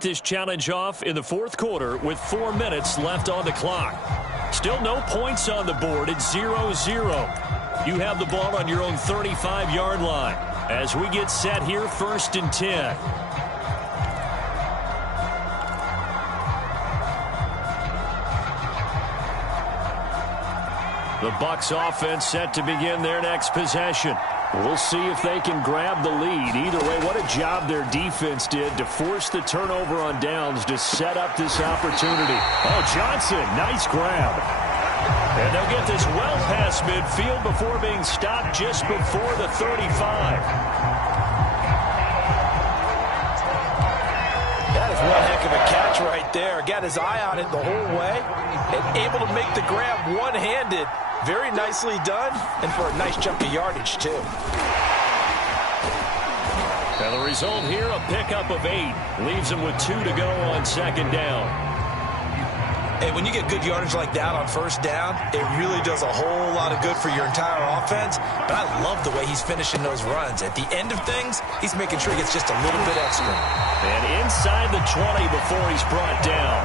This challenge off in the fourth quarter with 4 minutes left on the clock. Still no points on the board. It's 0-0. You have the ball on your own 35-yard line as we get set here, 1st and 10. The Bucs offense set to begin their next possession. We'll see if they can grab the lead. Either way, what a job their defense did to force the turnover on downs to set up this opportunity. Oh, Johnson, nice grab. And they'll get this well past midfield before being stopped just before the 35. That is one heck of a catch right there. Got his eye on it the whole way and able to make the grab one-handed. Very nicely done, and for a nice chunk of yardage, too. And the result here, a pickup of 8. Leaves him with 2 to go on 2nd down. Hey, when you get good yardage like that on 1st down, it really does a whole lot of good for your entire offense. But I love the way he's finishing those runs. At the end of things, he's making sure he gets just a little bit extra. And inside the 20 before he's brought down.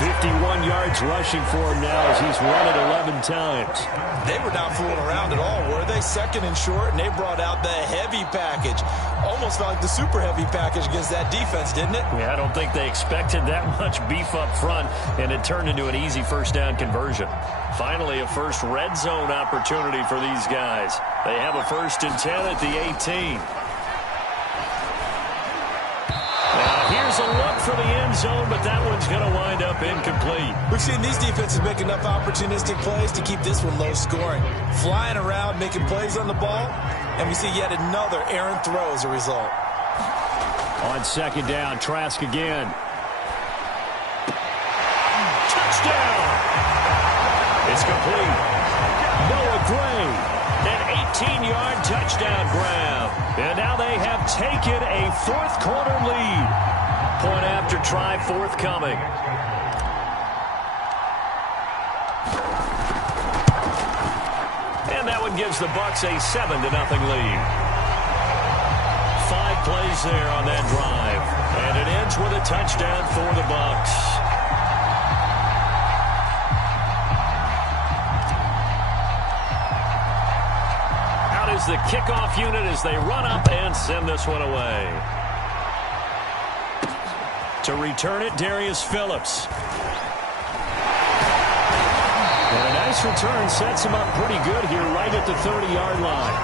51 yards rushing for him now as he's run it 11 times. They were not fooling around at all, were they? 2nd and short, and they brought out the heavy package. Almost felt like the super heavy package against that defense, didn't it? Yeah, I don't think they expected that much beef up front, and it turned into an easy 1st down conversion. Finally, a first red zone opportunity for these guys. They have a 1st and 10 at the 18. Here's a look for the end zone, but that one's going to wind up incomplete. We've seen these defenses make enough opportunistic plays to keep this one low scoring. Flying around, making plays on the ball, and we see yet another errant throw as a result. On 2nd down, Trask again. Touchdown! It's complete. Noah Gray, an 18-yard touchdown grab. And now they have taken a 4th quarter lead. Point after try forthcoming. And that one gives the Bucs a 7-0 lead. 5 plays there on that drive. And it ends with a touchdown for the Bucs. Out is the kickoff unit as they run up and send this one away. To return it, Darius Phillips. And a nice return sets him up pretty good here right at the 30-yard line.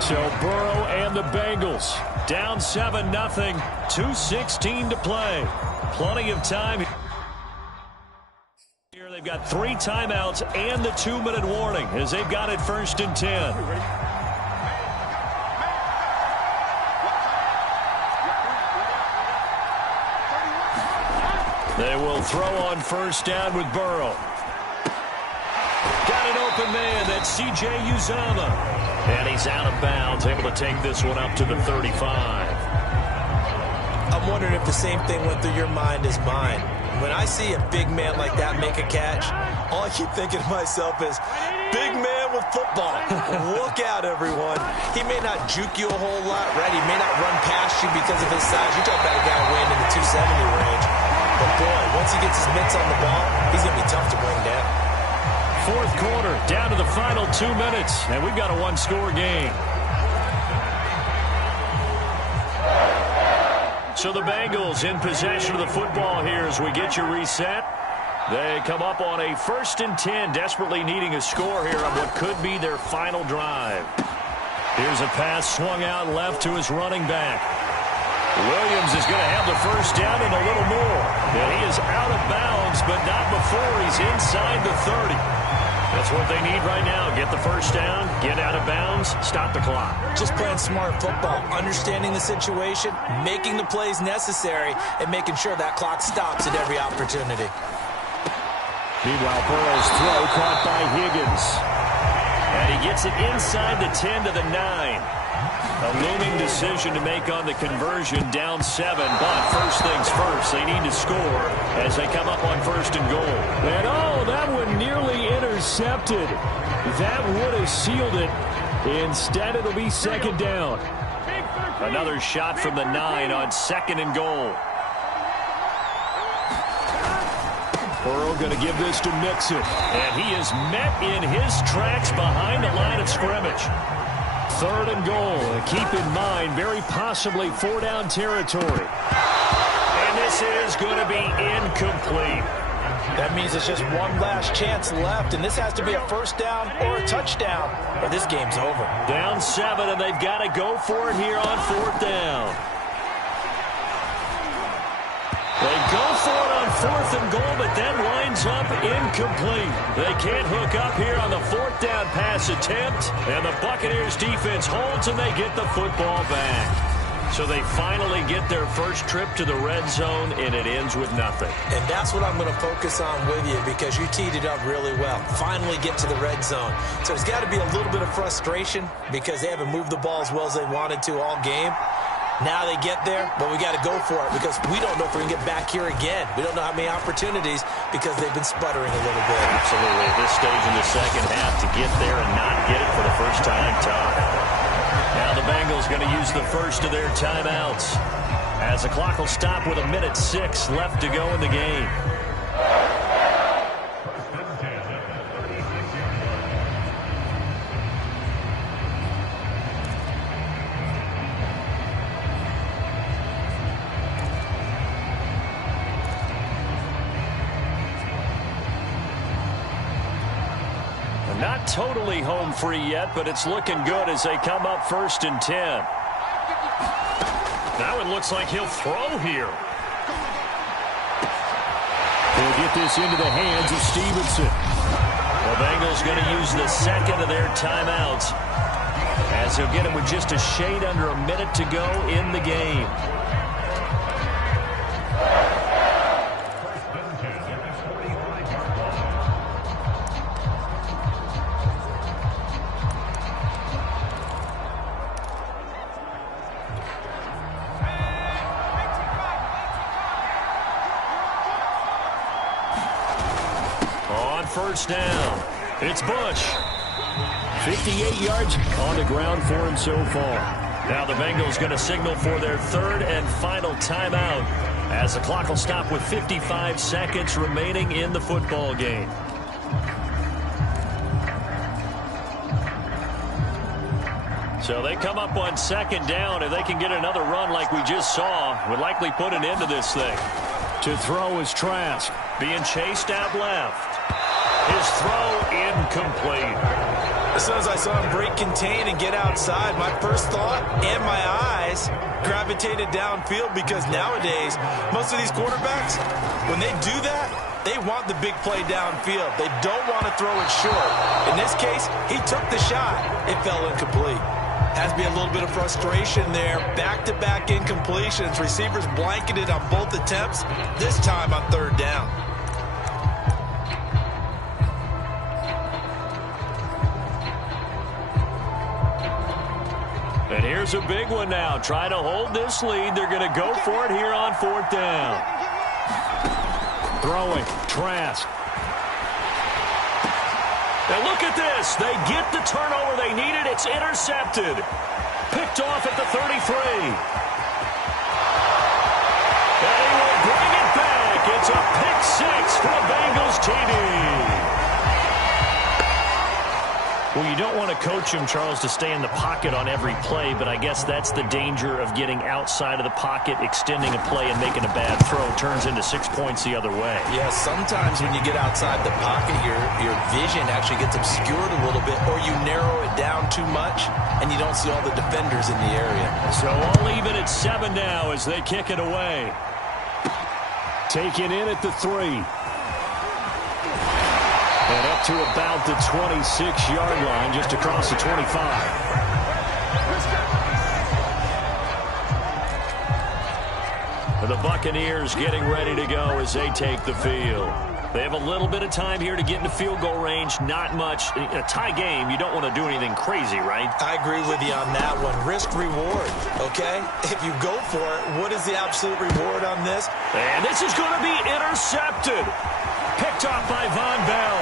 So Burrow and the Bengals down 7-0, 2:16 to play. Plenty of time here. They've got 3 timeouts and the 2-minute warning as they've got it 1st and 10. They will throw on 1st down with Burrow. Got an open man. That's C.J. Uzomah. And he's out of bounds, able to take this one up to the 35. I'm wondering if the same thing went through your mind as mine. When I see a big man like that make a catch, all I keep thinking to myself is, big man with football. Look out, everyone. He may not juke you a whole lot, right? He may not run past you because of his size. You're talking about a guy weighing in the 270 range. But, boy, once he gets his mitts on the ball, he's going to be tough to bring down. 4th quarter, down to the final 2 minutes, and we've got a 1-score game. So the Bengals in possession of the football here as we get you reset. They come up on a 1st and 10, desperately needing a score here on what could be their final drive. Here's a pass swung out left to his running back. Williams is going to have the 1st down and a little more. And he is out of bounds, but not before he's inside the 30. That's what they need right now. Get the 1st down, get out of bounds, stop the clock. Just playing smart football, understanding the situation, making the plays necessary, and making sure that clock stops at every opportunity. Meanwhile, Burrow's throw caught by Higgins. And he gets it inside the 10 to the 9. A looming decision to make on the conversion, down 7. But first things first, they need to score as they come up on 1st and goal. And oh, that one nearly intercepted. That would have sealed it. Instead, it'll be 2nd down. Another shot from the 9 on 2nd and goal. Burrow going to give this to Mixon. And he is met in his tracks behind the line of scrimmage. 3rd and goal. And keep in mind, very possibly 4-down territory. And this is going to be incomplete. That means it's just one last chance left, and this has to be a 1st down or a touchdown, or this game's over. Down 7, and they've got to go for it here on 4th down. They go for it on 4th and goal, but that winds up incomplete. They can't hook up here on the 4th down pass attempt, and the Buccaneers defense holds, and they get the football back. So they finally get their first trip to the red zone, and it ends with nothing. And that's what I'm going to focus on with you, because you teed it up really well. Finally get to the red zone. So there's got to be a little bit of frustration because they haven't moved the ball as well as they wanted to all game. Now they get there, but we got to go for it because we don't know if we're going to get back here again. We don't know how many opportunities because they've been sputtering a little bit. Absolutely. At this stage in the second half, to get there and not get it for the first time, tough. Now the Bengals going to use the first of their timeouts as the clock will stop with 1:06 left to go in the game. Not totally home free yet, but it's looking good as they come up 1st and 10. Now it looks like he'll throw here. They'll get this into the hands of Stevenson. The Bengals going to use the 2nd of their timeouts as they'll get him with just a shade under a minute to go in the game. First down. It's Bush. 58 yards on the ground for him so far. Now the Bengals going to signal for their 3rd and final timeout as the clock will stop with 55 seconds remaining in the football game. So they come up on 2nd down. If they can get another run like we just saw, would likely put an end to this thing. To throw is Trask. Being chased out left. His throw incomplete. As soon as I saw him break contain and get outside, my first thought and my eyes gravitated downfield because nowadays, most of these quarterbacks, when they do that, they want the big play downfield. They don't want to throw it short. In this case, he took the shot. It fell incomplete. Has to be a little bit of frustration there. Back-to-back incompletions. Receivers blanketed on both attempts, this time on 3rd down. And here's a big one now. Trying to hold this lead. They're going to go for it here on 4th down. Throwing. Trask. And look at this. They get the turnover they needed. It's intercepted. Picked off at the 33. And he will bring it back. It's a pick 6 for the Bengals TD. Well, you don't want to coach him, Charles, to stay in the pocket on every play, but I guess that's the danger of getting outside of the pocket, extending a play, and making a bad throw. Turns into 6 points the other way. Yeah, sometimes when you get outside the pocket, your vision actually gets obscured a little bit, or you narrow it down too much, and you don't see all the defenders in the area. So all even at 7 now as they kick it away. Taken in at the 3. And up to about the 26-yard line, just across the 25. The Buccaneers getting ready to go as they take the field. They have a little bit of time here to get into field goal range. Not much. In a tie game, you don't want to do anything crazy, right? I agree with you on that one. Risk reward, okay? If you go for it, what is the absolute reward on this? And this is going to be intercepted. Picked off by Von Bell.